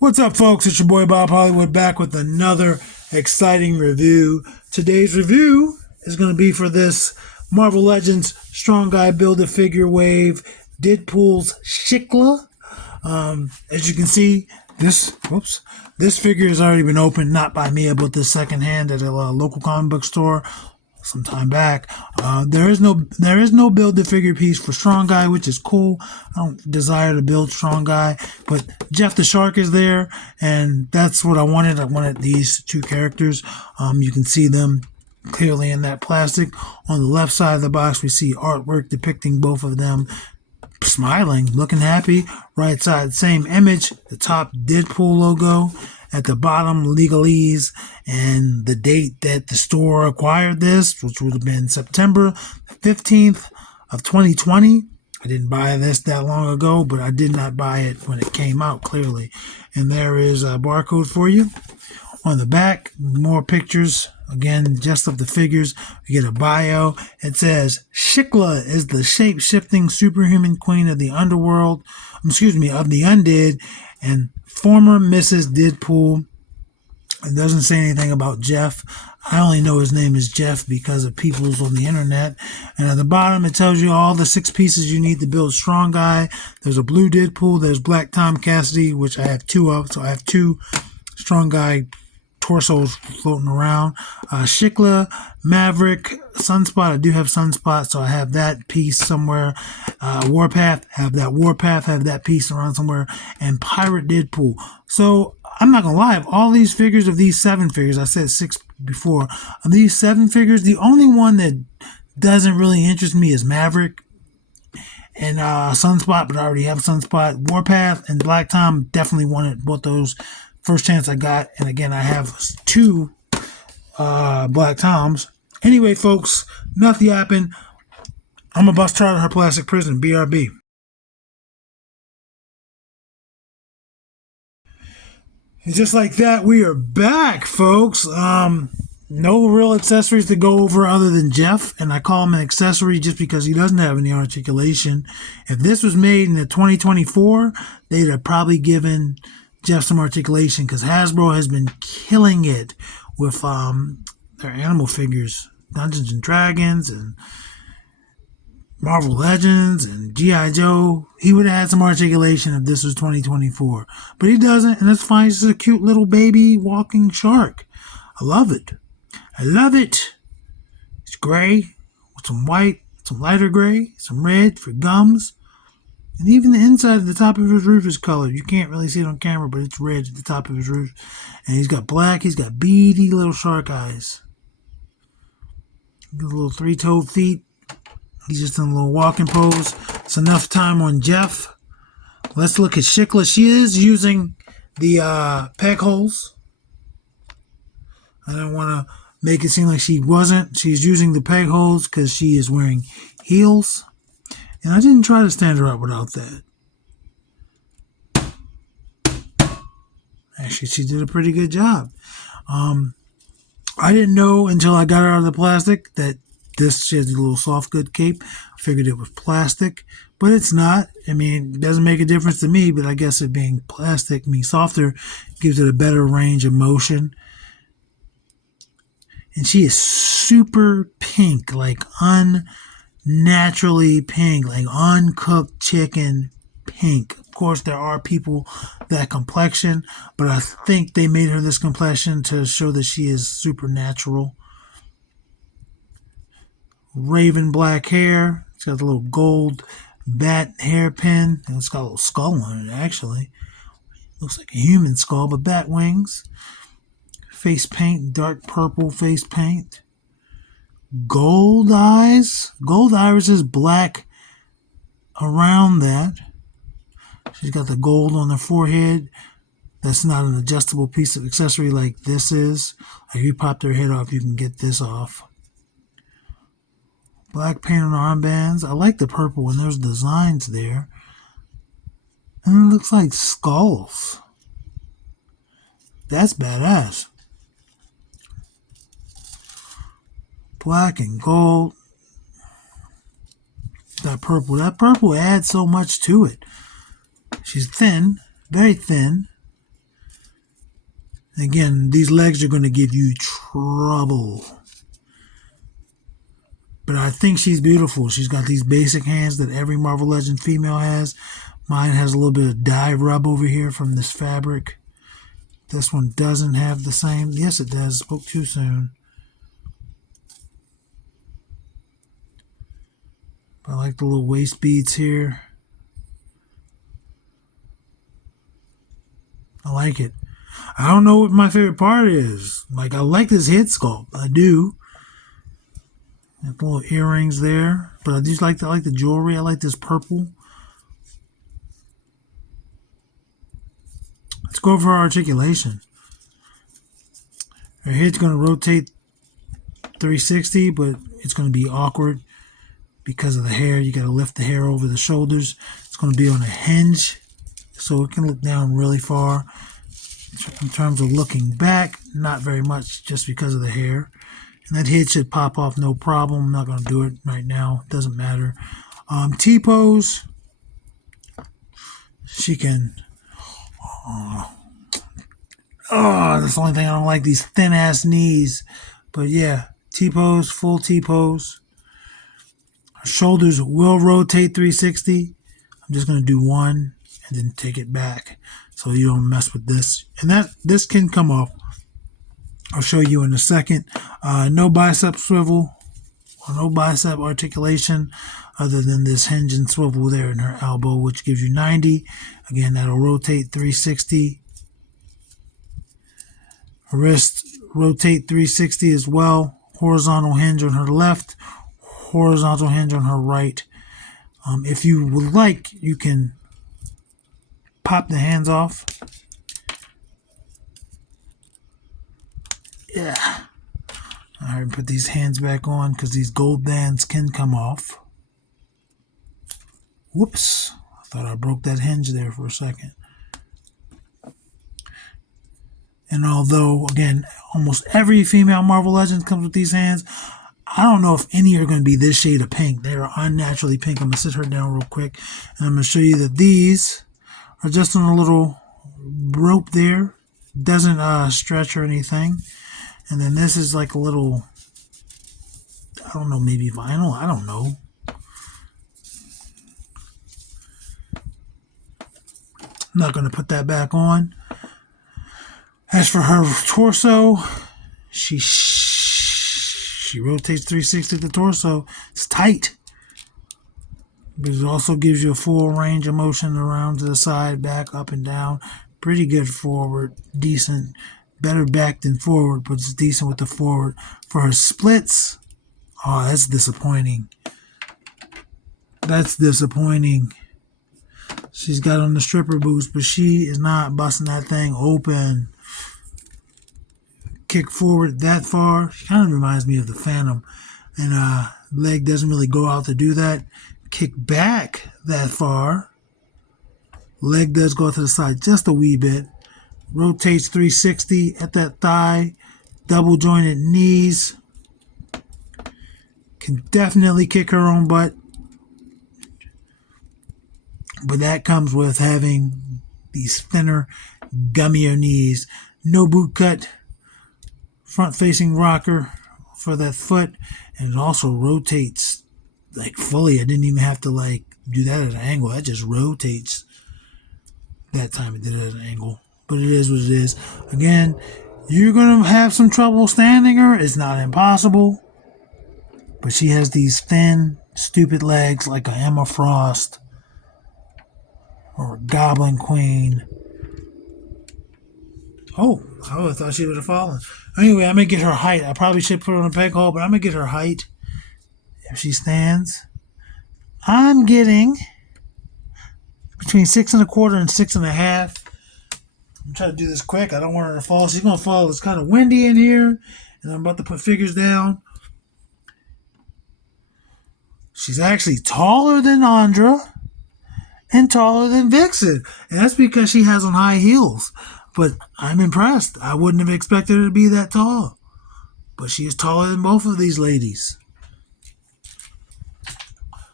What's up, folks? It's your boy Bob Hollywood back with another exciting review. Today's review is going to be for this Marvel Legends Strong Guy Build-A-Figure Wave Deadpool's Shiklah. As you can see, this figure has already been opened, not by me. I bought this secondhand at a local comic book store some time back. There is no build the figure piece for Strong Guy, which is cool. I don't desire to build Strong Guy, but Jeff the Shark is there, and that's what I wanted. I wanted these two characters. You can see them clearly in that plastic. On the left side of the box, we see artwork depicting both of them smiling, looking happy. Right side, same image. The top Deadpool logo. At the bottom, legalese and the date that the store acquired this, which would have been September 15th of 2020. I didn't buy this that long ago, but I did not buy it when it came out, clearly. And there is a barcode for you. On the back, more pictures. Again, just of the figures. We get a bio. It says, Shiklah is the shape-shifting superhuman queen of the underworld, of the undead, and former Mrs. Deadpool. It doesn't say anything about Jeff. I only know his name is Jeff because of people's on the internet. And at the bottom, it tells you all the 6 pieces you need to build Strong Guy. There's a blue Deadpool. There's black Tom Cassidy, which I have 2 of. So I have 2 Strong Guy torsos floating around. Shiklah, Maverick, Sunspot. I do have Sunspot, so I have that piece somewhere. Warpath, have that piece around somewhere. And Pirate Deadpool. So I'm not gonna lie, of all these figures, of these 7 figures, I said 6 before, of these 7 figures, the only one that doesn't really interest me is Maverick and Sunspot, but I already have Sunspot. Warpath and Black Tom, definitely wanted both those first chance I got. And again, I have 2 Black Toms. Anyway, folks, nothing happened. I'm a bust her out of her plastic prison, BRB. And just like that, we are back, folks. No real accessories to go over other than Jeff, and I call him an accessory just because he doesn't have any articulation. If this was made in the 2024, they'd have probably given Jeff some articulation, because Hasbro has been killing it with their animal figures, Dungeons and Dragons and Marvel Legends and G.I. Joe. He would have had some articulation if this was 2024. But he doesn't, and that's fine. He's a cute little baby walking shark. I love it. It's gray with some white, some lighter gray, some red for gums. And even the inside of the top of his roof is colored. You can't really see it on camera, but it's red at the top of his roof. And he's got black. He's got beady little shark eyes. Got little 3-toed feet. He's just in a little walking pose. It's enough time on Jeff. Let's look at Shiklah. She is using the peg holes. I don't want to make it seem like she wasn't. She's using the peg holes because she is wearing heels. And I didn't try to stand her up without that. Actually, she did a pretty good job. I didn't know until I got her out of the plastic that she has a little soft good cape. I figured it was plastic, but it's not. I mean, it doesn't make a difference to me, but I guess it being plastic, means softer, gives it a better range of motion. And she is super pink, like unnaturally pink, like uncooked chicken pink. Of course, there are people that complexion, but I think they made her this complexion to show that she is supernatural. Raven black hair. It's got a little gold bat hairpin. And it's got a little skull on it, actually. Looks like a human skull, but bat wings. Face paint, dark purple face paint. Gold eyes. Gold irises, black around that. She's got the gold on her forehead. That's not an adjustable piece of accessory like this is. Like if you pop their head off, you can get this off. Black paint on armbands. I like the purple and there's designs there. And it looks like skulls. That's badass. Black and gold. That purple adds so much to it. She's thin, very thin. Again, these legs are going to give you trouble. But I think she's beautiful. She's got these basic hands that every Marvel Legend female has. Mine has a little bit of dye rub over here from this fabric. This one doesn't have the same. Yes, it does. Spoke too soon. I like the little waist beads here. I like it. I don't know what my favorite part is. Like, I like this head sculpt. I do. Got the little earrings there. But I just like the jewelry. I like this purple. Let's go over our articulation. Her head's going to rotate 360, but it's going to be awkward because of the hair. You got to lift the hair over the shoulders. It's going to be on a hinge, so it can look down really far. In terms of looking back, not very much just because of the hair. And that head should pop off no problem. I'm not going to do it right now. It doesn't matter. T-pose. She can... that's the only thing I don't like, these thin-ass knees. But yeah, T-pose, full T-pose. Her shoulders will rotate 360. I'm just going to do one and then take it back so you don't mess with this. And this can come off. I'll show you in a second. No bicep swivel or no bicep articulation other than this hinge and swivel there in her elbow, which gives you 90. Again, that'll rotate 360. Her wrist rotate 360 as well. Horizontal hinge on her left, horizontal hinge on her right. If you would like, you can pop the hands off. Yeah. All right, put these hands back on because these gold bands can come off. Whoops. I thought I broke that hinge there for a second. And although, again, almost every female Marvel Legends comes with these hands, I don't know if any are going to be this shade of pink. They are unnaturally pink. I'm going to sit her down real quick, and I'm going to show you that these are just on a little rope there. Doesn't stretch or anything. And then this is like a little, I don't know, maybe vinyl. I don't know. I'm not going to put that back on. As for her torso, she rotates 360 the torso. It's tight. But it also gives you a full range of motion around to the side, back, up, and down. Pretty good forward. Decent. Better back than forward, but it's decent with the forward. For her splits, oh, that's disappointing. That's disappointing. She's got on the stripper boots, but she is not busting that thing open. Kick forward that far. She kind of reminds me of the Phantom. And leg doesn't really go out to do that. Kick back that far. Leg does go to the side just a wee bit. Rotates 360 at that thigh. Double jointed knees. Can definitely kick her own butt. But that comes with having these thinner, gummier knees. No boot cut. Front facing rocker for that foot. And it also rotates like fully. I didn't even have to like do that at an angle. That just rotates. That time it did it at an angle. But it is what it is. Again, you're going to have some trouble standing her. It's not impossible. But she has these thin, stupid legs like a Emma Frost or a Goblin Queen. Oh, I thought she would have fallen. Anyway, I'm going to get her height. I probably should put her on a peg hold, but I'm going to get her height. If she stands, I'm getting between 6 1/4 and 6 1/2. I'm trying to do this quick. I don't want her to fall. She's going to fall. It's kind of windy in here, and I'm about to put figures down. She's actually taller than Andra and taller than Vixen, and that's because she has on high heels. But I'm impressed. I wouldn't have expected her to be that tall. But she is taller than both of these ladies.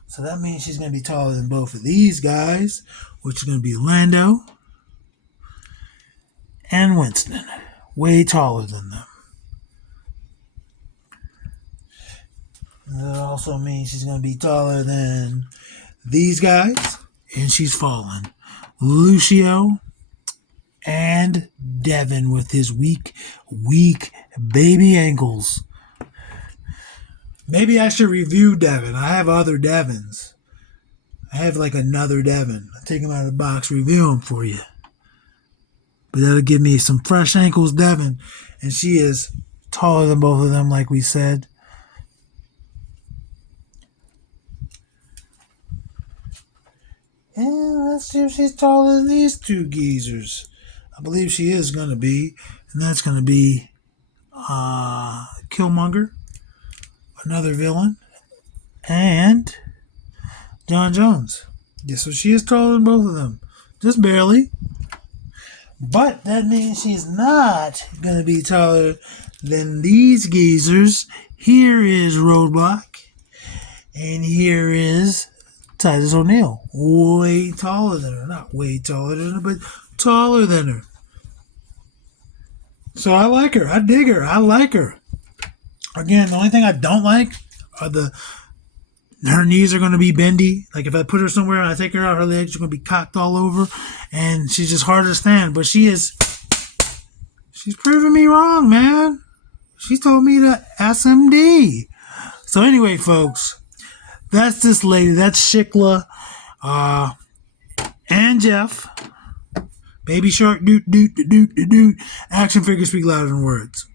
So that means she's going to be taller than both of these guys, which is going to be Lando and Winston. way taller than them. That also means she's going to be taller than these guys. And she's fallen. Lucio and Devin with his weak baby ankles. Maybe I should review Devin. I have other Devins. I have like another Devin. I'll take him out of the box, review him for you. But that'll give me some fresh ankles, Devin. And she is taller than both of them, like we said. And let's see if she's taller than these two geezers. I believe she is going to be. And that's going to be Killmonger, another villain, and John Jones. Yeah, so she is taller than both of them. Just barely. But that means she's not going to be taller than these geezers. Here is Roadblock. And here is Titus O'Neil. Way taller than her. Not way taller than her, but taller than her. So I like her. I dig her. I like her. Again, the only thing I don't like are her knees are going to be bendy. Like if I put her somewhere and I take her out, her legs are going to be cocked all over. And she's just hard to stand. But she's proving me wrong, man. She told me to SMD. So anyway, folks, that's this lady. That's Shiklah and Jeff. Baby Shark, doot, doot, doot, doot, doot. Action figures speak louder than words.